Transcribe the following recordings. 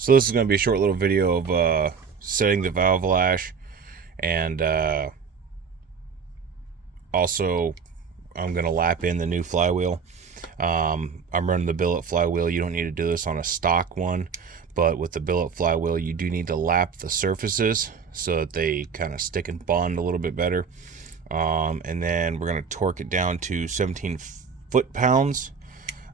So this is going to be a short little video of setting the valve lash, and also I'm going to lap in the new flywheel. I'm running the billet flywheel. You don't need to do this on a stock one, but with the billet flywheel you do need to lap the surfaces so that they kind of stick and bond a little bit better. And then we're going to torque it down to 17 foot-pounds.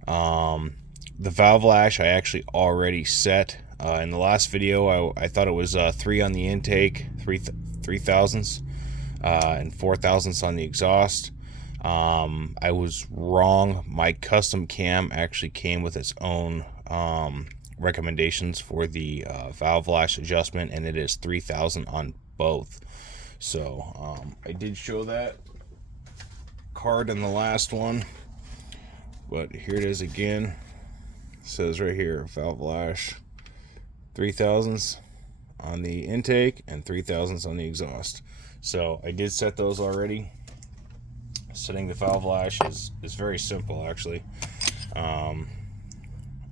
The valve lash I actually already set. In the last video, I thought it was 3 on the intake, 3 thousandths, and 4 thousandths on the exhaust. I was wrong. My custom cam actually came with its own recommendations for the valve lash adjustment, and it is 3,000 on both. So I did show that card in the last one, but here it is again. It says right here, valve lash 3 thousandths on the intake and 3 thousandths on the exhaust. So I did set those already. Setting the valve lash is very simple, actually. I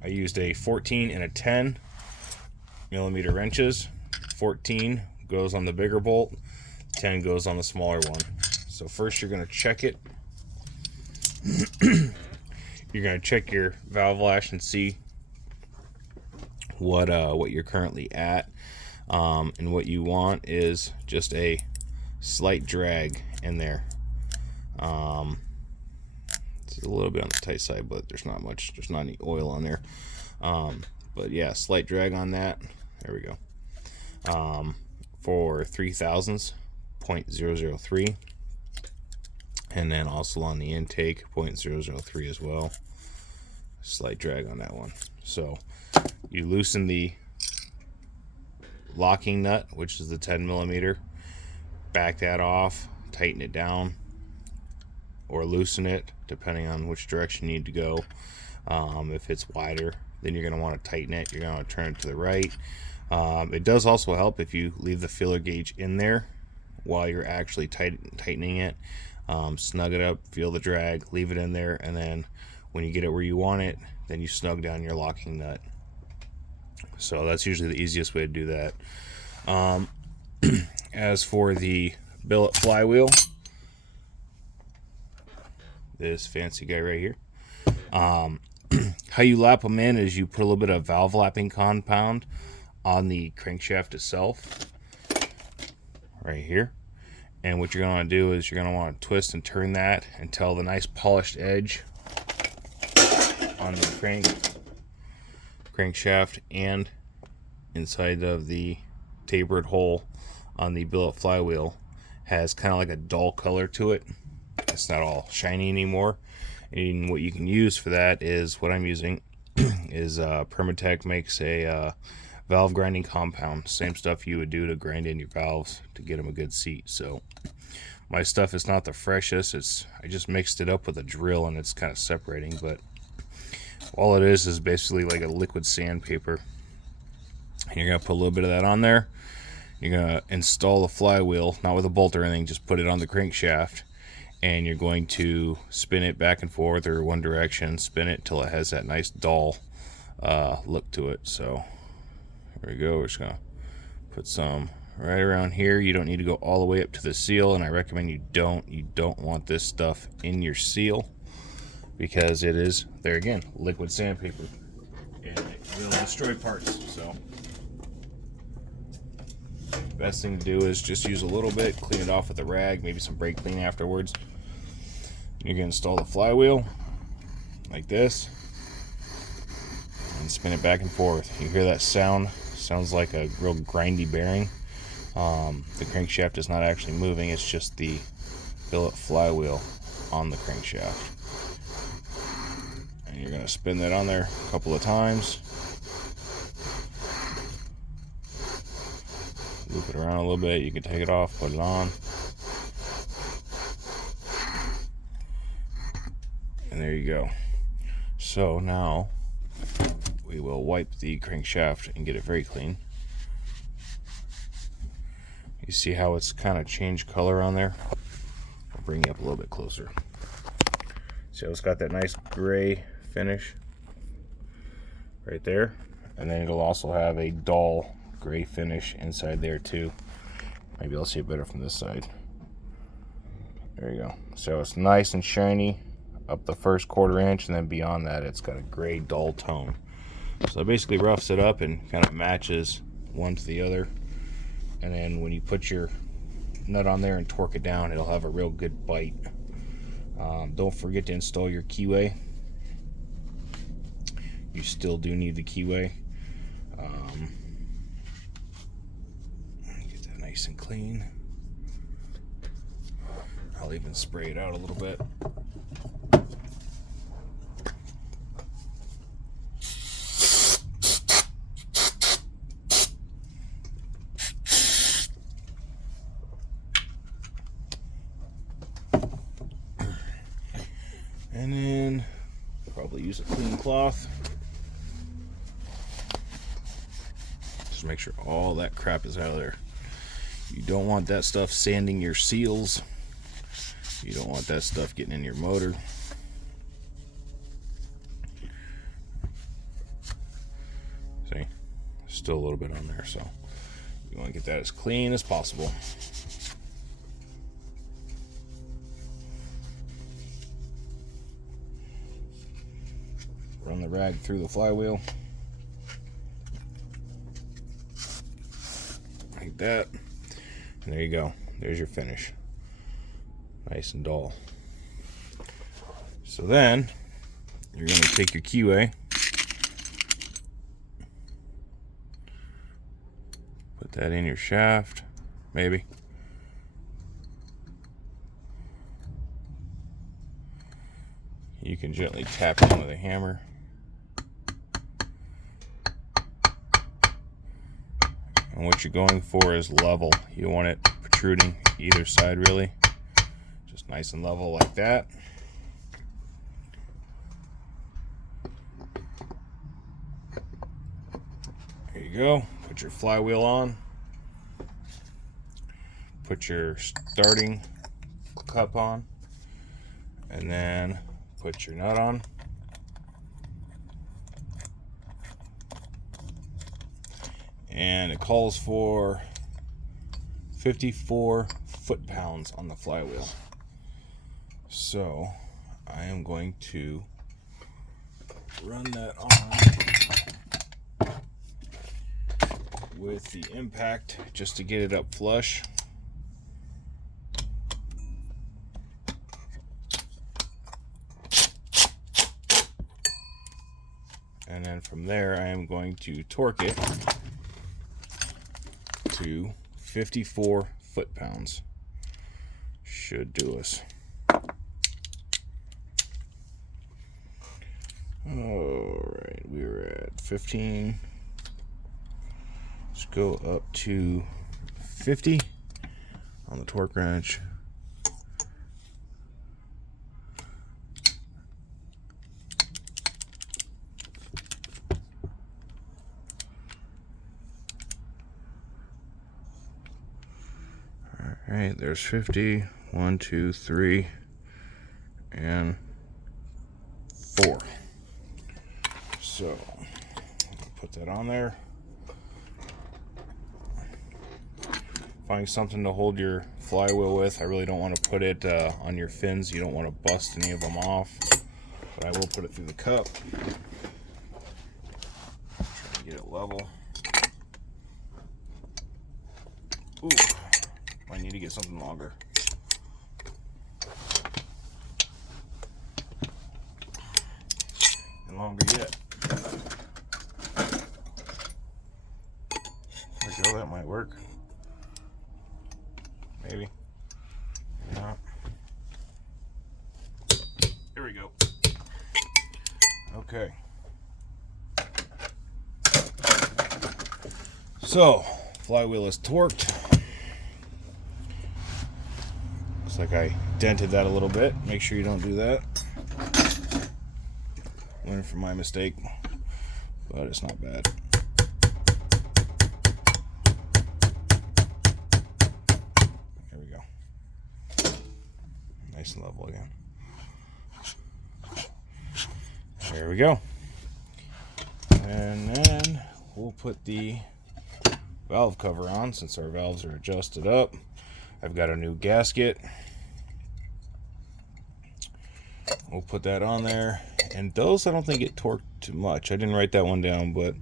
used a 14 and a 10 millimeter wrenches. 14 goes on the bigger bolt, 10 goes on the smaller one. So first you're going to check it. You're going to check your valve lash and see what you're currently at, and what you want is just a slight drag in there. It's a little bit on the tight side, but there's not any oil on there. But yeah, slight drag on that. There we go. For 3 thousandths, 0.003, and then also on the intake 0.003 as well. Slight drag on that one. So you loosen the locking nut, which is the 10 millimeter, back that off, tighten it down, or loosen it depending on which direction you need to go. If it's wider, then you're going to want to tighten it. You're going to turn it to the right. It does also help if you leave the filler gauge in there while you're actually tightening it. Snug it up, feel the drag, leave it in there, and then when you get it where you want it, then you snug down your locking nut. So that's usually the easiest way to do that. As for the billet flywheel, this fancy guy right here, how you lap them in is you put a little bit of valve lapping compound on the crankshaft itself right here, and what you're going to do is you're going to want to twist and turn that until the nice polished edge on the crankshaft and inside of the tapered hole on the billet flywheel has kind of like a dull color to it. It's not all shiny anymore. And what you can use for that is what I'm using is Permatech makes a valve grinding compound, same stuff you would do to grind in your valves to get them a good seat. So my stuff is not the freshest. I just mixed it up with a drill and it's kind of separating, but all it is basically like a liquid sandpaper. And you're going to put a little bit of that on there. You're going to install the flywheel, not with a bolt or anything, just put it on the crankshaft. And you're going to spin it back and forth or one direction, spin it till it has that nice dull look to it. So there we go. We're just going to put some right around here. You don't need to go all the way up to the seal, and I recommend you don't want this stuff in your seal, because it is, there again, liquid sandpaper, and it will destroy parts. So best thing to do is just use a little bit, clean it off with a rag, maybe some brake clean afterwards. You're going to install the flywheel like this and spin it back and forth. You hear that sound? Sounds like a real grindy bearing. The crankshaft is not actually moving, it's just the billet flywheel on the crankshaft. And you're going to spin that on there a couple of times. Loop it around a little bit. You can take it off, put it on. And there you go. So now we will wipe the crankshaft and get it very clean. You see how it's kind of changed color on there? I'll bring you up a little bit closer. See how it's got that nice gray finish right there? And then it'll also have a dull gray finish inside there too. Maybe I'll see it better from this side. There you go. So it's nice and shiny up the first 1/4 inch, and then beyond that it's got a gray dull tone. So it basically roughs it up and kind of matches one to the other. And then when you put your nut on there and torque it down, it'll have a real good bite. Don't forget to install your keyway. You still do need the keyway. Get that nice and clean. I'll even spray it out a little bit. And then probably use a clean cloth. Just make sure all that crap is out of there. You don't want that stuff sanding your seals. You don't want that stuff getting in your motor. See, still a little bit on there, so you want to get that as clean as possible. Run the rag through the flywheel like that, and there you go. There's your finish, nice and dull. So then you're going to take your keyway, put that in your shaft, maybe. You can gently tap in with a hammer. And what you're going for is level. You want it protruding either side, really. Just nice and level like that. There you go. Put your flywheel on. Put your starting cup on. And then put your nut on. And it calls for 54 foot-pounds on the flywheel. So I am going to run that on with the impact just to get it up flush. And then from there I am going to torque it to 54 foot-pounds. Should do us. Alright, we were at 15. Let's go up to 50 on the torque wrench. Alright, there's 50. 1, 2, 3, and 4. So, put that on there. Find something to hold your flywheel with. I really don't want to put it on your fins. You don't want to bust any of them off. But I will put it through the cup. Try to get it level. Ooh, I need to get something longer. And longer yet. There we go, that might work. Maybe. Maybe not. Here we go. Okay. So, flywheel is torqued. Looks like I dented that a little bit. Make sure you don't do that. Learn from my mistake, but it's not bad. Here we go. Nice and level again. There we go. And then put the valve cover on since our valves are adjusted up. I've got a new gasket. We'll put that on there. And those I don't think get torqued too much. I didn't write that one down, but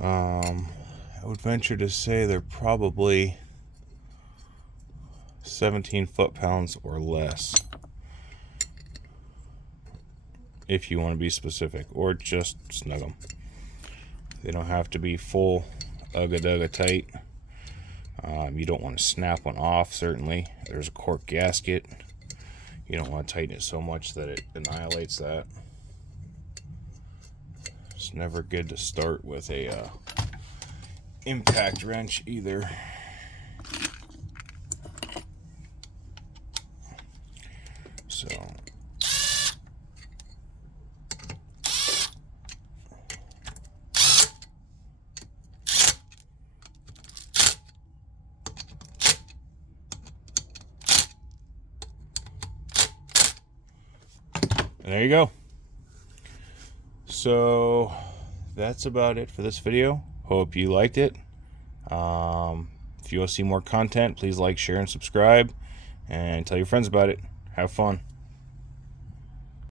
I would venture to say they're probably 17 foot-pounds or less, if you want to be specific, or just snug them. They don't have to be full ugga-dugga tight. You don't want to snap one off, certainly. There's a cork gasket. You don't want to tighten it so much that it annihilates that. It's never good to start with a impact wrench either. So and there you go. So that's about it for this video. Hope you liked it. If you want to see more content, please like, share, and subscribe, and tell your friends about it. Have fun.